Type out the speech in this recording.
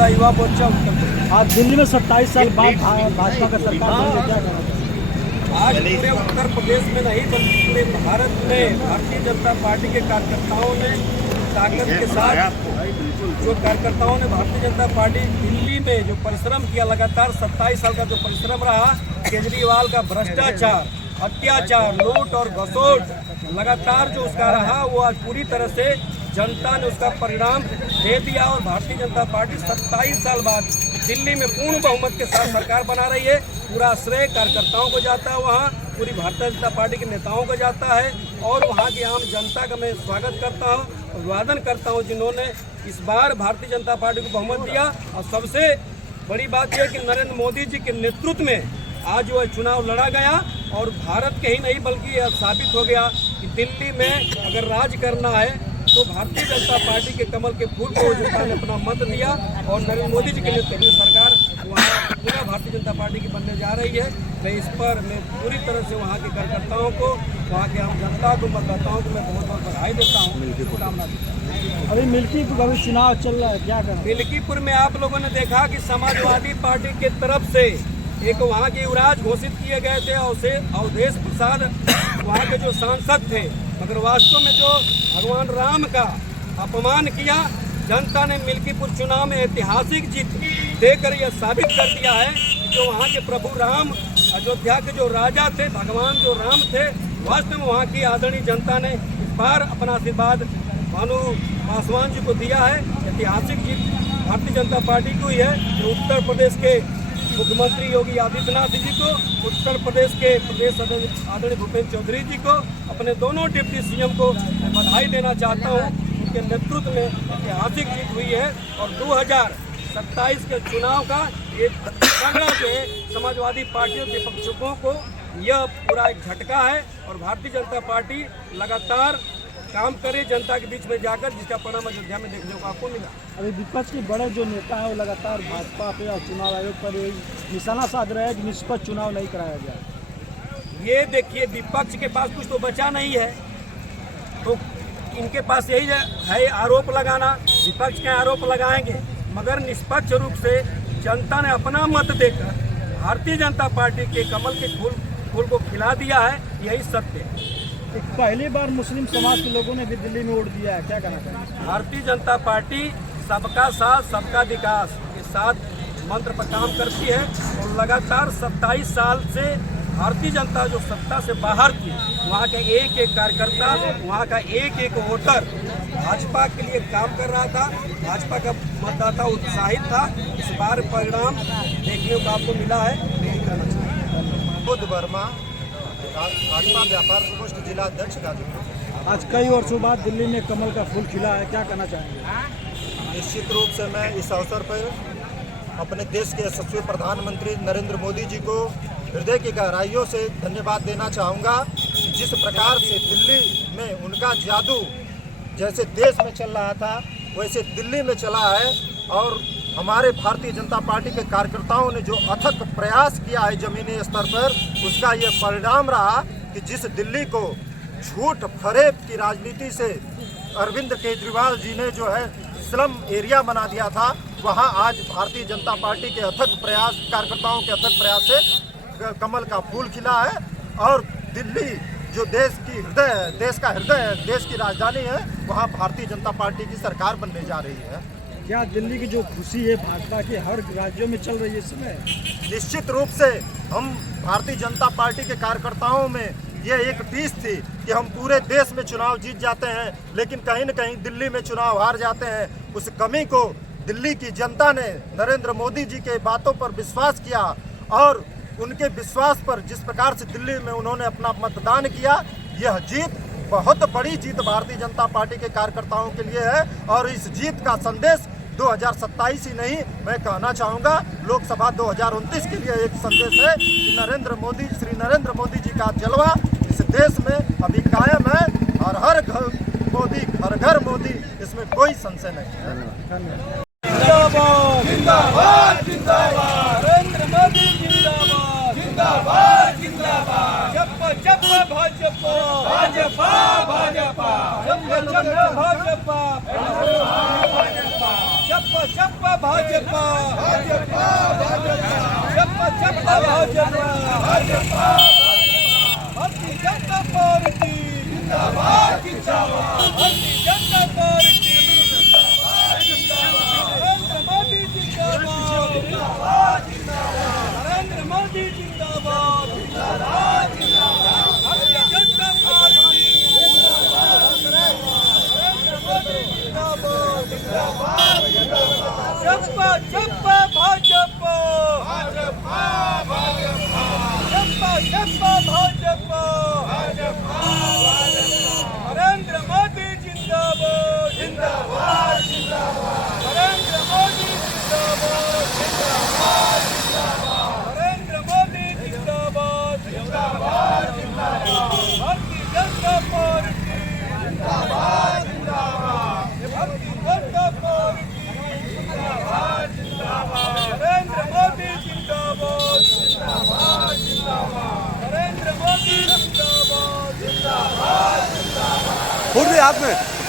जिला युवा मोर्चा उत्तर प्रदेश। आज दिल्ली में 27 साल बाद भाजपा का सरकार बन गई, क्या कहना चाहिए? आज पूरे उत्तर प्रदेश में नहीं बल्कि पूरे भारत में भारतीय जनता पार्टी के कार्यकर्ताओं ने ताकत के साथ जो कार्यकर्ताओं ने भारतीय जनता पार्टी दिल्ली में जो परिश्रम किया, लगातार 27 साल का जो परिश्रम रहा, केजरीवाल का भ्रष्टाचार, अत्याचार, लूट और घसोट लगातार जो उसका रहा, वो आज पूरी तरह से जनता ने उसका परिणाम दे दिया और भारतीय जनता पार्टी 27 साल बाद दिल्ली में पूर्ण बहुमत के साथ सरकार बना रही है। पूरा श्रेय कार्यकर्ताओं को जाता है, वहाँ पूरी भारतीय जनता पार्टी के नेताओं को जाता है और वहाँ की आम जनता का मैं स्वागत करता हूँ, अभिवादन करता हूँ जिन्होंने इस बार भारतीय जनता पार्टी को बहुमत दिया। और सबसे बड़ी बात यह कि नरेंद्र मोदी जी के नेतृत्व में आज जो चुनाव लड़ा गया और भारत के ही नहीं बल्कि यह साबित हो गया कि दिल्ली में अगर राज करना है तो भारतीय जनता पार्टी के कमल के फूल को जनता ने अपना मत दिया और नरेंद्र मोदी जी के नेतृत्व में सरकार वहाँ पूरा भारतीय जनता पार्टी की बनने जा रही है। मैं इस पर मैं पूरी तरह से वहाँ के कार्यकर्ताओं को, वहाँ के आम जनता को, मतदाताओं को मैं बहुत बहुत बधाई देता हूँ, शुभकामना देता हूँ। अभी मिल्कीपुर का भी चुनाव चल रहा है, क्या कहना? मिल्कीपुर में आप लोगों ने देखा कि समाजवादी पार्टी के तरफ से एक वहाँ के युवराज घोषित किए गए थे अवधेश प्रसाद वहाँ के जो सांसद थे, मगर वास्तव में जो भगवान राम का अपमान किया, जनता ने मिल्कीपुर चुनाव में ऐतिहासिक जीत देकर यह साबित कर दिया है कि जो वहाँ के प्रभु राम, अयोध्या के जो राजा थे, भगवान जो राम थे, वास्तव में वहाँ की आदरणीय जनता ने इस बार अपना आशीर्वाद भानु पासवान जी को दिया है। ऐतिहासिक जीत भारतीय जनता पार्टी को ही है। जो उत्तर प्रदेश के मुख्यमंत्री योगी आदित्यनाथ जी को, उत्तर प्रदेश के प्रदेश आदरणीय भूपेंद्र चौधरी जी को, अपने दोनों डिप्टी सीएम को बधाई देना चाहता हूँ। उनके नेतृत्व में ऐतिहासिक जीत हुई है और 2027 के चुनाव का एक तगड़ा जो है समाजवादी पार्टियों के पक्षों को यह पूरा एक झटका है और भारतीय जनता पार्टी लगातार काम करे जनता के बीच में जाकर, जिसका परिणाम अयोध्या में देखने को आपको मिला। अभी विपक्ष के बड़े जो नेता है वो लगातार भाजपा पे और चुनाव आयोग पर निशाना साध रहे हैं कि निष्पक्ष चुनाव नहीं कराया जाए। ये देखिए, विपक्ष के पास कुछ तो बचा नहीं है, तो इनके पास यही है आरोप लगाना। विपक्ष के आरोप लगाएंगे, मगर निष्पक्ष रूप से जनता ने अपना मत देकर भारतीय जनता पार्टी के कमल के फूल को खिला दिया है, यही सत्य है। पहली बार मुस्लिम समाज के लोगों ने भी दिल्ली में वोट दिया है, क्या कहना चाहिए? भारतीय जनता पार्टी सबका साथ सबका विकास के साथ मंत्र पर काम करती है और लगातार 27 साल से भारतीय जनता जो सत्ता से बाहर थी, वहाँ का एक एक कार्यकर्ता, वहाँ का एक एक वोटर भाजपा के लिए काम कर रहा था। भाजपा का मतदाता उत्साहित था। इस बार परिणाम देखने को आपको मिला है। यही कहना चाहिए। बुद्ध वर्मा, भाजपा व्यापार प्रकोष्ठ जिला अध्यक्ष गाजीपुर। आज कई वर्षों बाद दिल्ली में कमल का फूल खिला है, क्या कहना चाहेंगे? निश्चित रूप से मैं इस अवसर पर अपने देश के यशस्वी प्रधानमंत्री नरेंद्र मोदी जी को हृदय की गहराइयों से धन्यवाद देना चाहूँगा। जिस प्रकार से दिल्ली में उनका जादू जैसे देश में चल रहा था वैसे दिल्ली में चला है और हमारे भारतीय जनता पार्टी के कार्यकर्ताओं ने जो अथक प्रयास किया है जमीनी स्तर पर, उसका ये परिणाम रहा कि जिस दिल्ली को झूठ फरेब की राजनीति से अरविंद केजरीवाल जी ने जो है स्लम एरिया बना दिया था, वहाँ आज भारतीय जनता पार्टी के अथक प्रयास, कार्यकर्ताओं के अथक प्रयास से कमल का फूल खिला है और दिल्ली जो देश की हृदय है, देश का हृदय है, देश की राजधानी है, वहाँ भारतीय जनता पार्टी की सरकार बनने जा रही है। क्या दिल्ली की जो खुशी है भाजपा के हर राज्यों में चल रही है इस समय? निश्चित रूप से हम भारतीय जनता पार्टी के कार्यकर्ताओं में ये एक टीस थी कि हम पूरे देश में चुनाव जीत जाते हैं, लेकिन कहीं न कहीं दिल्ली में चुनाव हार जाते हैं। उस कमी को दिल्ली की जनता ने नरेंद्र मोदी जी के बातों पर विश्वास किया और उनके विश्वास पर जिस प्रकार से दिल्ली में उन्होंने अपना मतदान किया, यह जीत बहुत बड़ी जीत भारतीय जनता पार्टी के कार्यकर्ताओं के लिए है और इस जीत का संदेश 2027 ही नहीं, मैं कहना चाहूँगा लोकसभा 2029 के लिए एक संदेश है कि श्री नरेंद्र मोदी जी का जलवा इस देश में अभी कायम है और हर घर मोदी, हर घर मोदी, इसमें कोई संशय नहीं है। जिंदाबाद जिंदाबाद जिंदाबाद, नरेंद्र मोदी जिंदाबाद जिंदाबाद जिंदाबाद, जप जप भाजपा भाजपा भाजपा, जप जप भाजपा भाजपा, जप चप्पा चप्पा भाजपा भाजपा चप्पा चप्पा भाजपा भाजपा भारतीय जनता पार्टी जिंदाबाद जिंदाबाद भारतीय जनता पार्टी नरेंद्र मोदी जिंदाबाद जिंदाबाद नरेंद्र मोदी जिंदाबाद जिंदाबाद भारतीय जनता पार्टी नरेंद्र मोदी जिंदाबाद जिंदाबाद चप्पा चप्पा भाजपा भाजपा भाजपा चप्पा चप्पा भाजपा भाजपा नरेंद्र मोदी जिंदाबाद जिंदाबाद जिंदाबाद नरेंद्र मोदी जिंदाबाद जिंदाबाद जिंदाबाद नरेंद्र मोदी जिंदाबाद जिंदाबाद जिंदाबाद भारतीय जनता पार्टी जिंदाबाद जिंदाबाद भारतीय जनता पार्टी जिंदाबाद जिंदाबाद नरेंद्र मोदी जिंदाबाद जिंदाबाद जिंदाबाद नरेंद्र मोदी जिंदाबाद जिंदाबाद जिंदाबाद फोड़ दे हाथ में।